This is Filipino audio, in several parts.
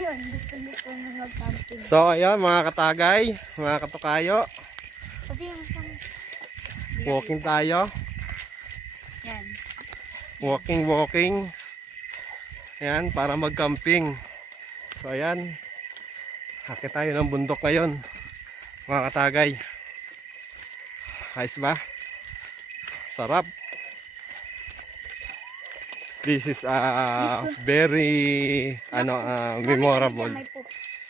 Yun, gusto na mag-camping. So ayan mga katagay, mga katukayo. Pati yung isang... Walking tayo. Yan. Walking. Ayan, para mag-camping. So ayan, akit tayo ng bundok ngayon. Mga katagay. Ayos ba? Sarap. This is very memorable.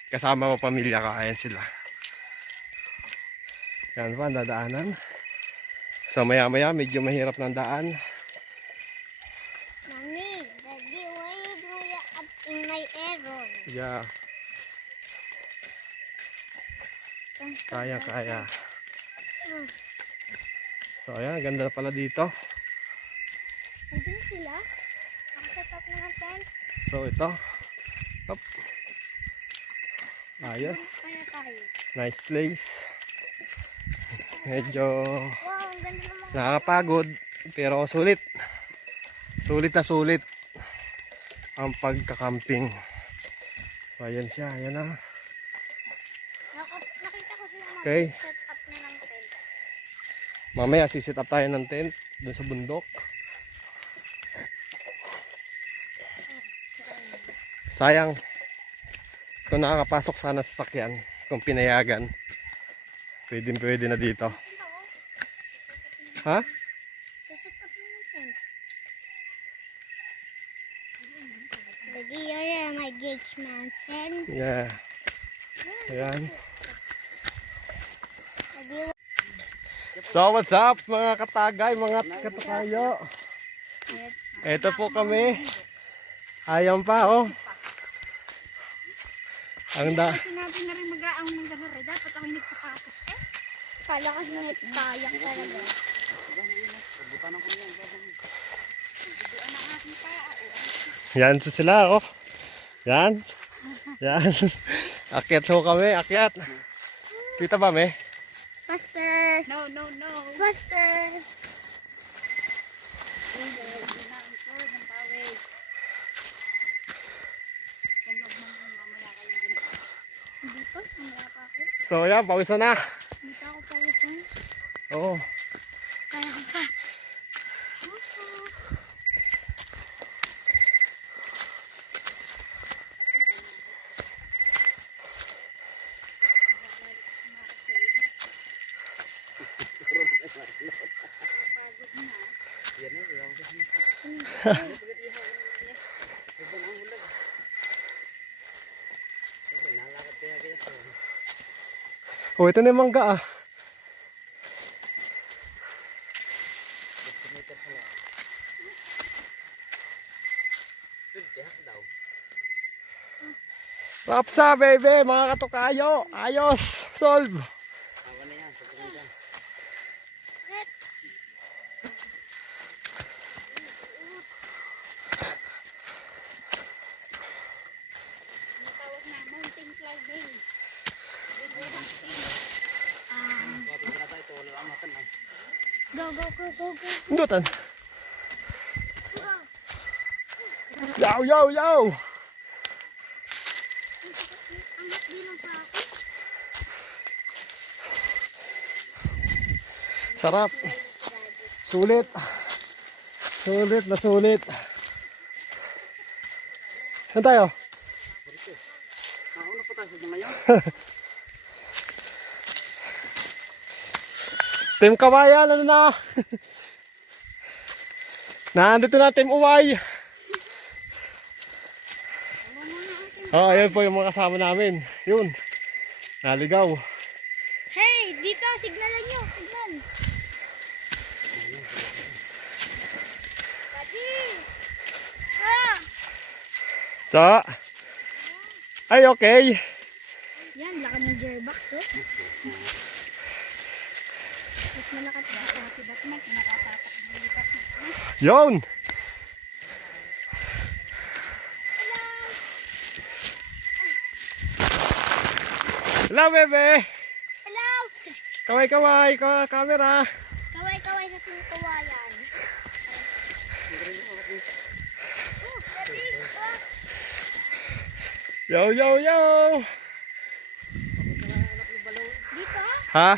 Kasama mo pamilya ka, ayan sila. Yan pa, dadaanan. So maya medyo mahirap ng daan. Mami, Daddy, why are you doing up in my arrow? Yeah. Kaya. So ayan, ganda na pala dito. Nandun sila? Nakasetap na ng tent? So ito. Up. Ayos. Kaya tayo. Nice place. Medyo Wow, ang ganda naman. nakakapagod pero sulit. Sulit na sulit ang pagka-camping. So ayan siya, ayan na. Nakita ko sila Okay. set up na ng tent. Mamaya sisit up tayo ng tent doon sa bundok. Sayang kung nakakapasok sana sa sakyan, kung pinayagan. Pwede na dito. Ha? Set up na ng tent. Daddy, you're my Jake's Mountain. Yeah. Ayan. Daddy, So what's up mga katagay, mga katukayo. Ito po kami. Ayan pa oh. Ang sinabi na rin mag-aang ng gano'n rin. Dapat ako nagsapatos eh. Kala kasi nga kayak talaga. Yan sila oh. Yan. Akyat ho kami, akyat. Kita ba me? Faster! No. Faster! Hindi pa, mamaya pa ako. So yan, pawis na. Hindi pa ako pawisan. Oo. Kaya ko pa. Oh, ito na yung mangga ah. Rapsa baby, mga katukayo. Ayos, solve. Natawag na mountain climbing. Go. Indutan. Yaw. Angat din ang pako. Sarap. Sulit. Sulit. Saan tayo? Nauna pa tayo sa ngayon. Team Kawayan, ano na? Nandito na Team Uway. Oh, ayan po yung mga kasama namin. Yun. Naligaw. Hey, dito, signalan nyo. Signal. Daddy! So, ay okay. Yan, lakad ng jerback to. Mas malakat ba sa si Batman? Nakatatak ng lipat na. Yun. Hello, bebe. Hello! Kaway, camera. Kaway sa singkawayan. Daddy! Yo, yo, yo! Dito? Ha?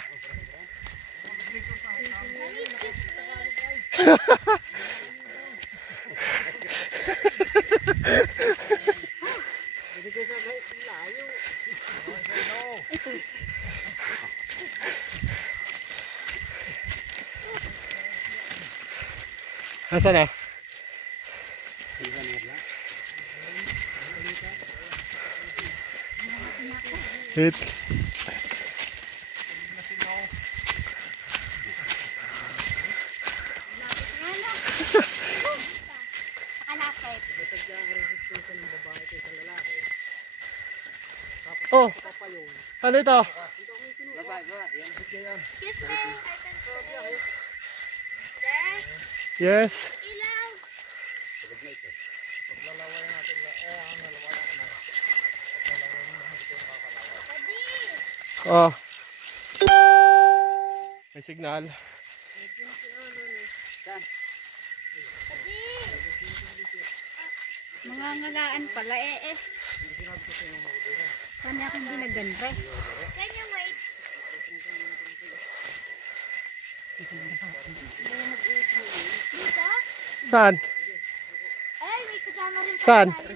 Nasaan na? Hit. Nakalapit. Oh! Ano ito? Excuse me, I can see. Yes, Yes. ilaw. Daddy, Oh. May signal. daddy. Mga ngalaan pala eh. Kanya akong ginaganda. Can you wait? Dito? Saan? Ay, may kasama rin pala Saan? tayo.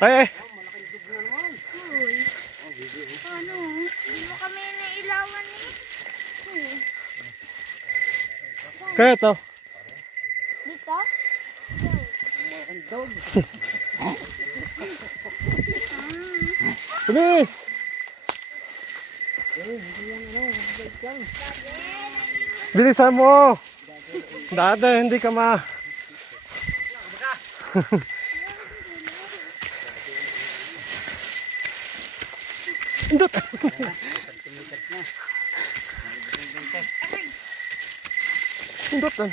Ay, ay. Uy. Ano? Hindi mo kami nailawan eh. Kaya ito. Dito? Bilis! Bilisan mo! Dati hindi ka ma... Indot! Indot lang.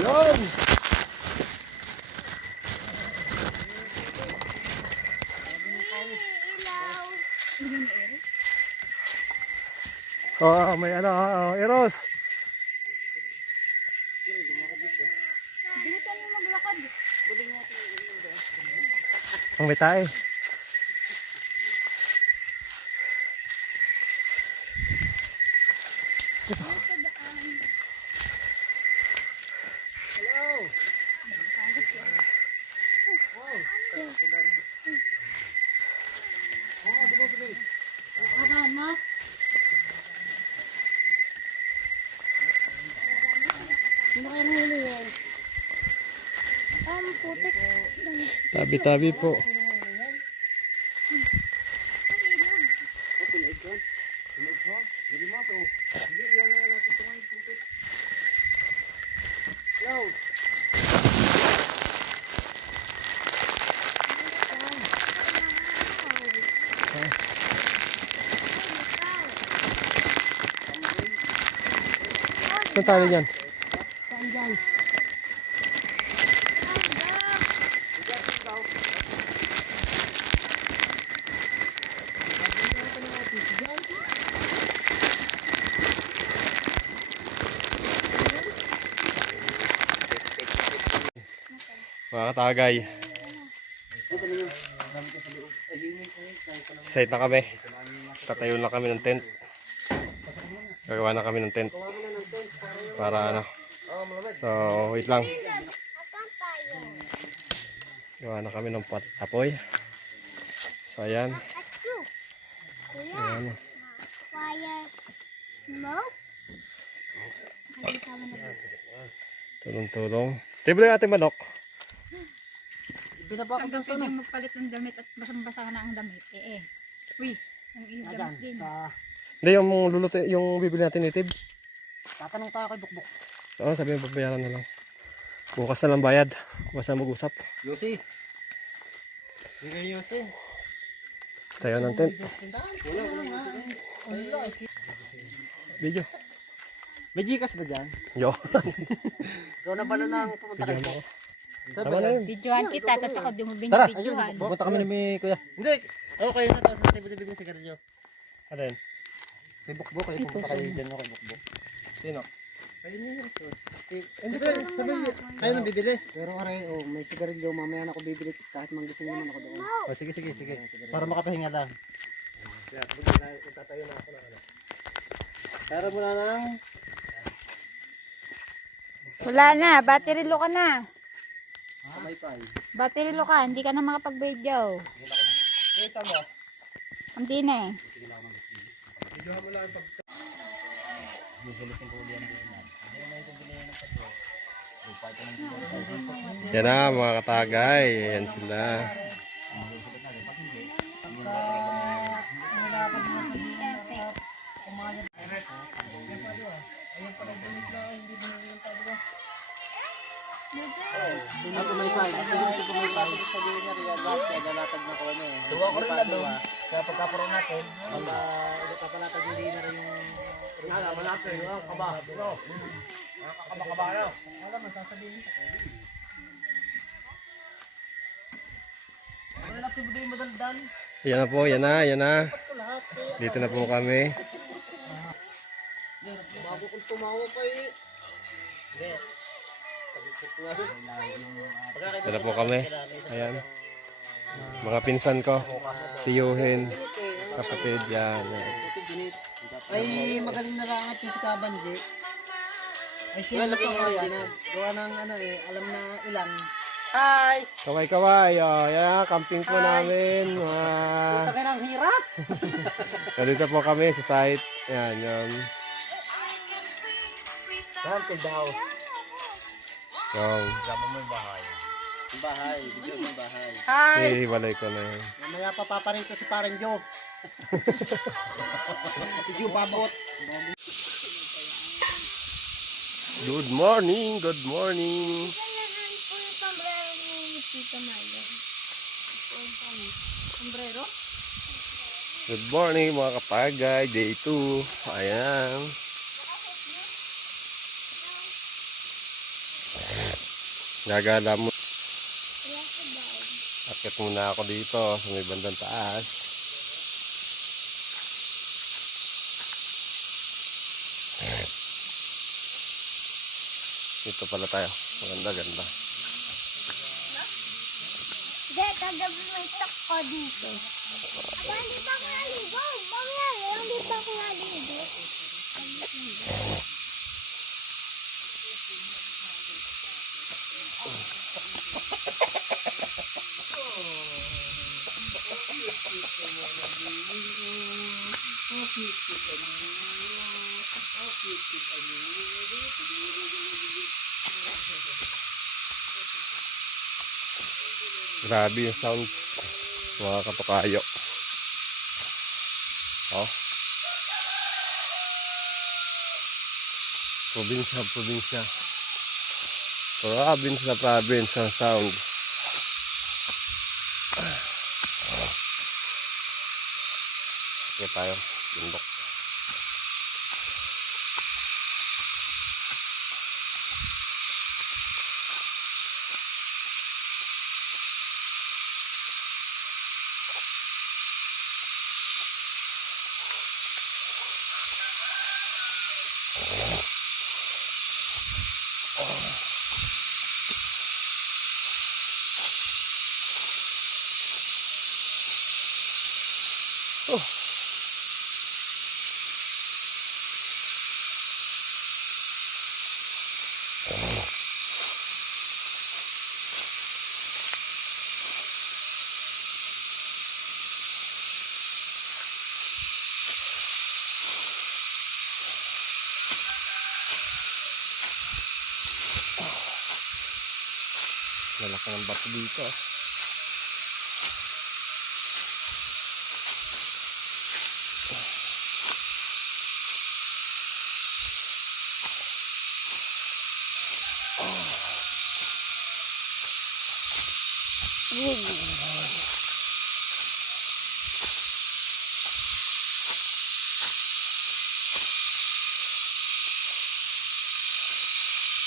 Yan! Ilaw. Oo, may ano, Eros. Bilisan mo maglakad. Ang may tae. Putik. Tabi-tabi po. Saan tayo dyan? Mga katagay. Site na kami. Tatayo na kami ng tent. Gagawa na kami ng tent. Para ano. So, wait lang. Asan tayo? Gawa na kami ng apoy. So, ayan. Atsu. Kuya. Ayan. Fire. Smoke. Nakikisama na ba? Tulong-tulong. Table yung ating manok. Hanggang pwede magpalit ng damit at basang-basa na ang damit. Uy, ang iyong damit din. Hindi, yung luluto, yung bibili natin native. Tatanong tayo kay Bukbuk. Oo, sabi mo, babayaran na lang. Bukas na lang bayad. Bukas na mag-usap. Yosi. Hindi Yosi. Tayo ng tent. Video. May Gcash ba dyan? Yo. Ikaw na pala nang pumunta Video kayo. mo. Tama na yun. Videohan kita, tapos ako Tara. binibidyohan. Pumunta kami ni kuya. Hindi. Okay na to. Sa tayo binibigyan si Karjo. Ano yun? Kay Bukbok, kayo pupunta kayo dyan ako kay Bukbok. Sino? Ayun yun. Hindi pa, sabi niya. Kayo nang bibili. Pero aray, may sigarilyo, mamaya na ako bibili kahit manggising naman ako doon. Oh, sige. Para makapahinga lang. Yeah, tatayo na ako na ano. Pero muna lang. Wala na, battery low ka na. Kamay pa eh. Battery low ka, hindi ka na makapag-video. Kita mo. Hindi na eh. Videohan mo lang ang pag... Yan na mga katagay. Yan sila. Ako may pa. Hindi ko may pa. Sabihin na rin agad. Kaya dalatag na ko ano eh. Duwa ko rin na doon. Kaya pagkaparoon natin. Pagkapalatag hindi na rin yung... Alam natin. Kaba. Kaba na. Wala man sasabihin sa kayo. Wala na si Budoy magandang. Yan na po. Yan na. Dito na po kami. Bago kong tumawa pa eh. Hindi. Dito na po kami. Ayan. Mga pinsan ko. Tiyuhin. Kapatid. Yan. Ay magaling na rangat yung si Kabanje. Ay siya na pang yan. Gawa ng ano eh. Alam na ilang. Hi! Kaway. Oh, yan. Camping po namin. Puta ka ng hirap! Dito po kami sa site. Yan. Haunted house. Yung. Kasama mo yung bahay. Yung bahay. Video mo yung bahay. Hiwalay ko na yan. Mamaya papaparito si Parang Joe. Video babot. Good morning. Kailangan po yung sombrero ni Tita Maya. Sombrero? Good morning mga kapagay. Day 2. Ayan. Gagala mo. Akit muna ako dito sa may bandang taas. Dito pala tayo. Maganda. Hindi, kagabi may stock ko dito. Ako hindi pa ako naligo. Mamaya, hindi pa ako naligo. Grabe yung sound mga katokayo. Oh. Probinsya. Province ang sound. Okay tayo. Bundok. Lalaki ng bato dito.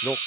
Look.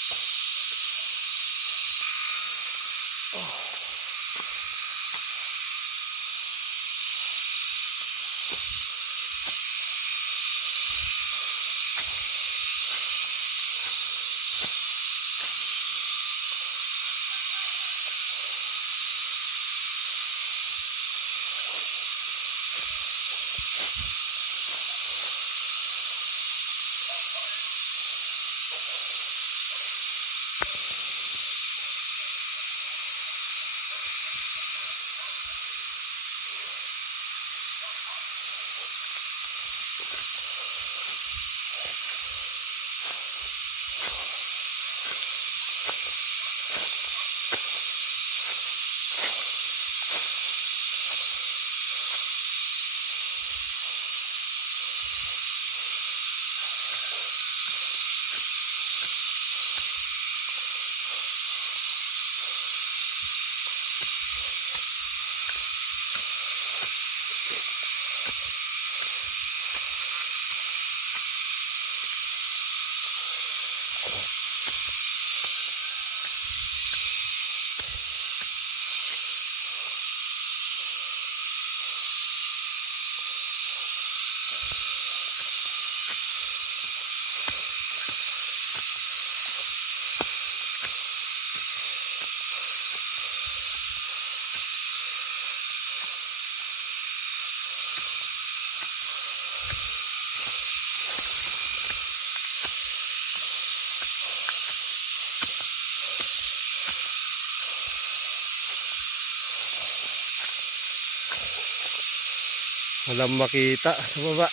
Walang makita sa baba.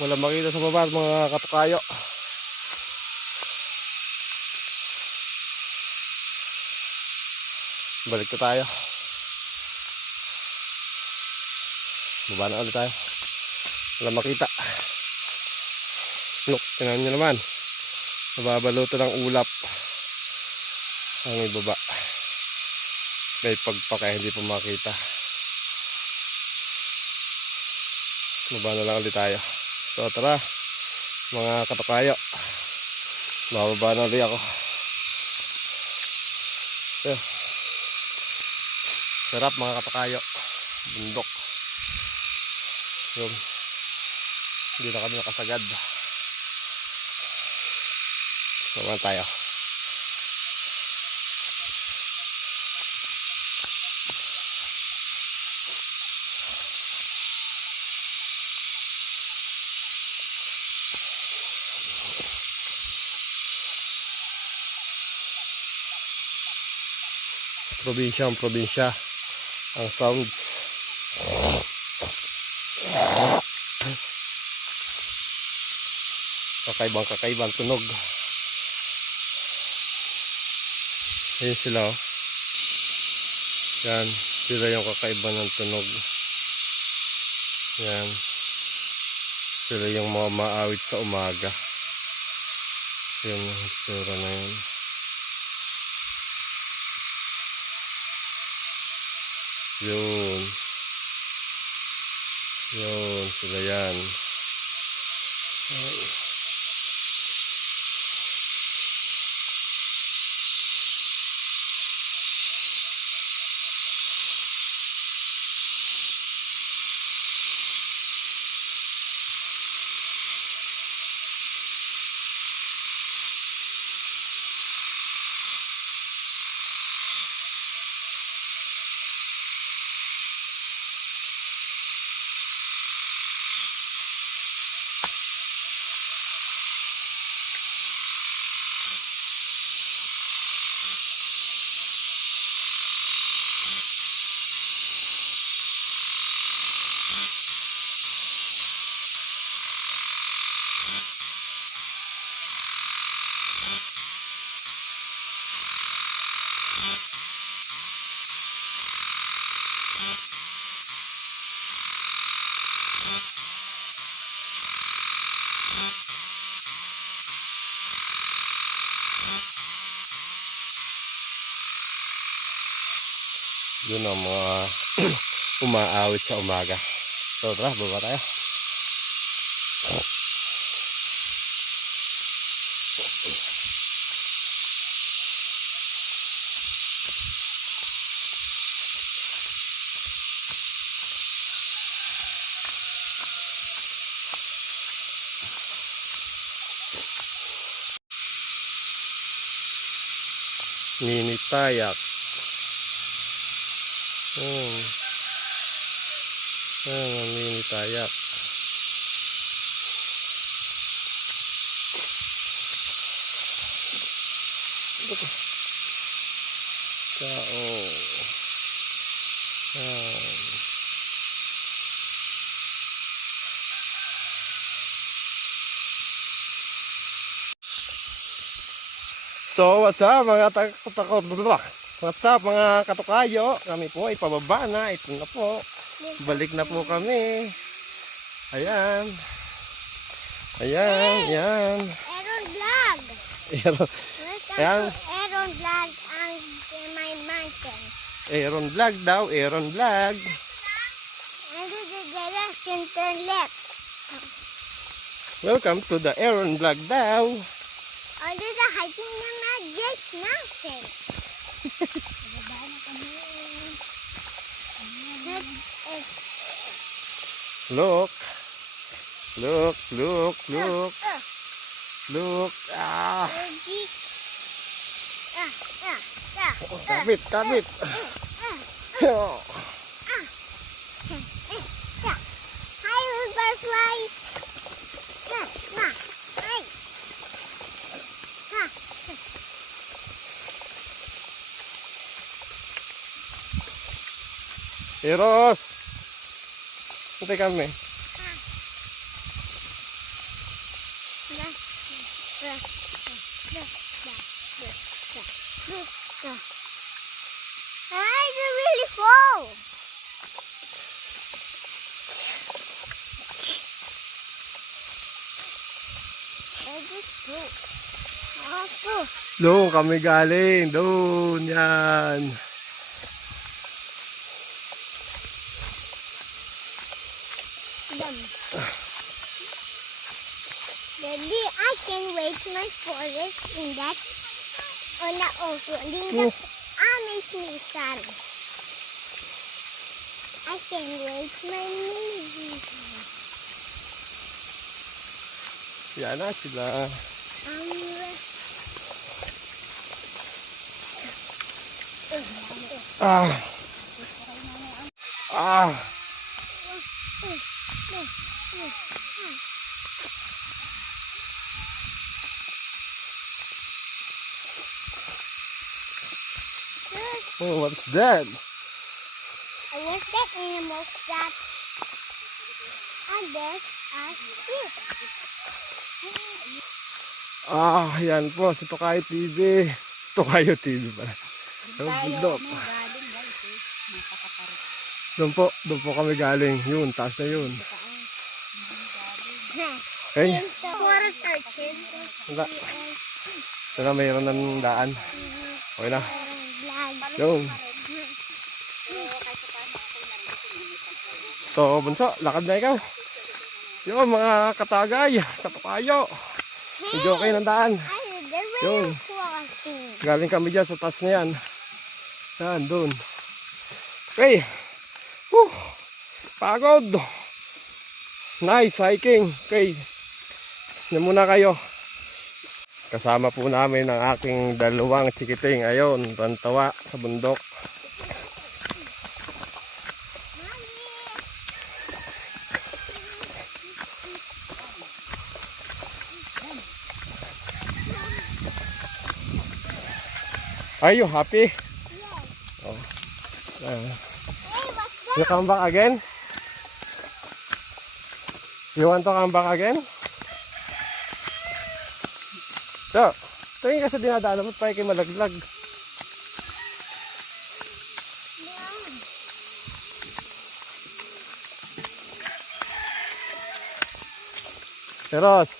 Walang makita sa baba mga katukayo. Balik na tayo. Baba na ulit tayo. Walang makita. Look, tingnan nyo naman. Nababaluto ng ulap ang ibaba. May pagpaka, hindi pa makita. Baba na lang ulit tayo. So tara, mga katukayo. Mababa na ulit ako. So, sarap mga katukayo. Bundok. Yun. Hindi na kami nakasagad. Baba tayo. Probinsya ang sounds. Kakaibang tunog. Ayan sila, oh. Yan, sila yung kakaiba ng tunog. Yan, sila yung mga maawit sa umaga. Yan yung itsura na yun. Yun sila yan. Ay. Yun ang mga umaawit sa umaga. So tara, baba tayo. Ninitayak. Ang ninitayak. Kao. So what's up mga what's up mga katukayo? Kami po ay pababa na. Ito na po. Balik na po kami. Ayan. Ayan. Aaron Vlog. Ayan. Aaron Vlog ang my mountain. Aaron Vlog daw. Aaron Vlog. And to the direction turn left. Welcome to the Aaron Vlog daw. Under the hiking the Magic Mountain. Look. Look. Ah. Kabit. Hi, butterfly. Ha, ha, ay. Ha. Eros! Hintay kami. Ay, they're really full. I just poop. Ako. Doon kami galing. Doon. Yan. Done. Daddy, I can wait my forest in that on the opening that amazing sun. I can wait my movie. Yan na sila. Ah. Ah. Oh, what's that? What's that animal that? And there's a sheep. Ah, yan po. Si Tokayo TV. Tokayo TV pala. Ang bundok. Doon po kami galing. Yun, taas na yun. Okay. Forest urchin. Wala. Ito na, mayroon ng daan. Okay na. Yung. So, bunso, lakad na ikaw. Yun, mga katagay, katukayo. Medyo okay ng daan. Yung. Galing kami dyan sa taas na yan. Yan, dun. Okay. Whew. Pagod. Nice hiking. Okay. Yan muna kayo. Kasama po namin ang aking dalawang chikiting. Ayun, pantawa sa bundok. Are you happy? Yes. Oh. Hey, what's You that? come back again? You want to come back again? So, tingin ka sa dinadaan mo, pa kayo malaglag. Eros.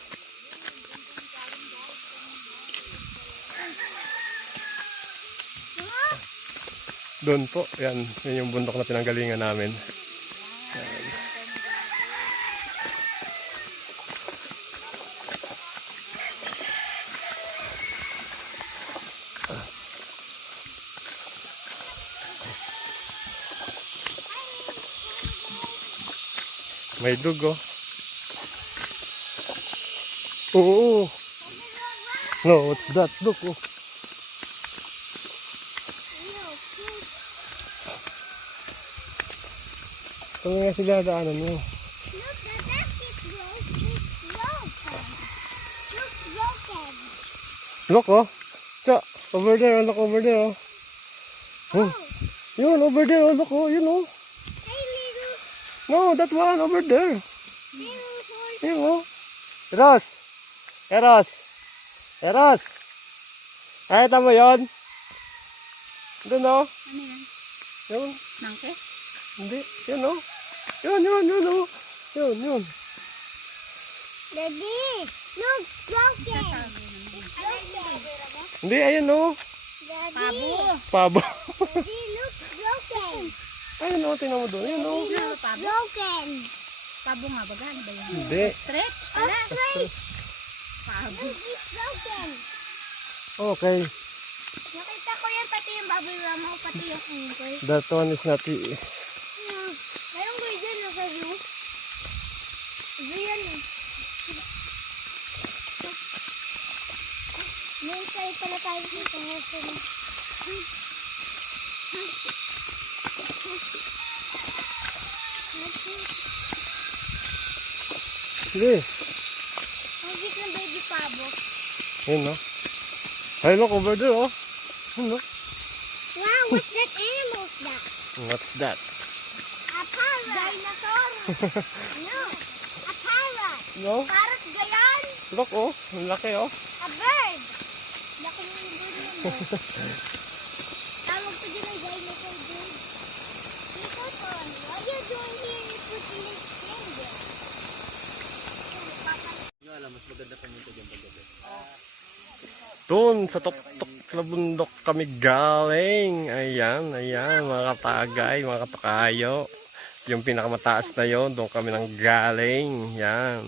Doon po, yan yung bundok na pinanggalingan namin. May dugo. Oo. No, what's that? Look, oh. Ito nga sila daanan mo. Look, the basket is broken. Look, broken. Look, oh. So, over there, look over there, oh. Oh. Yun, over there, oh. Look, oh. Yun, oh. Hey, little, No, that one over there. little horse. Yun, oh. Eros. Eros. Eros. Nakita mo yun? Doon, oh. Ano yan? Yun. Nangke? Hindi. Yun, oh. Yun, oh. Yun. Daddy, look, broken. Broken. Hindi, ayun, oh. Daddy, Pabo. Daddy, look, broken. Ayun, oh. Tingnan mo doon. Ayun, oh. Ano, pabo? Broken. Pabo nga ba? Gano ba yun? Hindi. Stretch? Oh, Wala. straight. Pabo. It's broken. Okay. Nakita ko yan, pati yung bubble wrap mo, pati yung ankle. That one is not... Mayroon ko dyan, nasa view. Ito yan eh. Yung sa'yo pala tayo dito nga sila. Sige. Ang cute ng baby pabo. Yun, no? Ay, look, over there, oh. Yun, no? Wow, what's that animal is that? What's that? A parrot. Dinosaur. No, a parrot. No? Parrot gayan. Look, oh. Ang laki, oh. A bird. Laki ng bird naman. Tawag ko din ang dinosaur bird. Tito Ton, what are you doing here? You putting his finger. Alam, mas maganda pa nito dyan paggabi. Doon, sa tuktok na bundok kami galing. Ayan, ayan, mga katagay, mga katakayo. Yung pinakamataas na yon, doon kami nang galing. Yan.